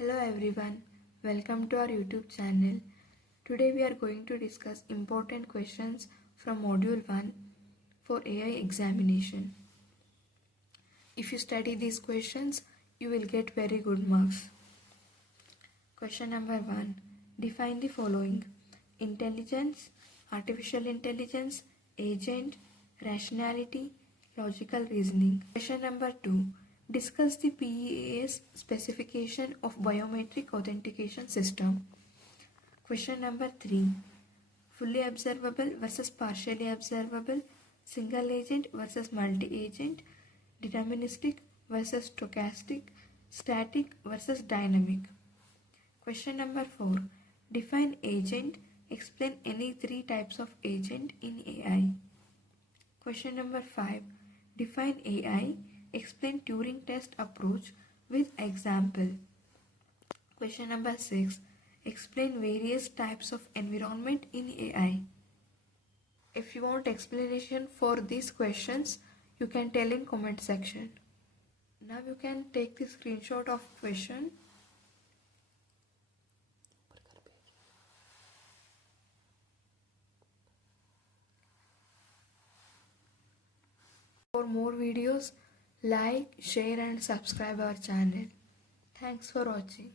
Hello everyone, welcome to our YouTube channel. Today we are going to discuss important questions from Module 1 for AI examination. If you study these questions, you will get very good marks. Question number 1. Define the following: intelligence, artificial intelligence, agent, rationality, logical reasoning. Question number 2. Discuss the PEA's specification of biometric authentication system. Question number 3. Fully observable versus partially observable, single agent versus multi-agent, deterministic versus stochastic, static versus dynamic. Question number 4. Define agent. Explain any three types of agent in AI. Question number 5. Define AI. Explain Turing test approach with example. Question number 6. Explain various types of environment in AI. If you want explanation for these questions, you can tell in comment section. Now you can take the screenshot of question. For more videos, like, share and subscribe our channel. Thanks for watching.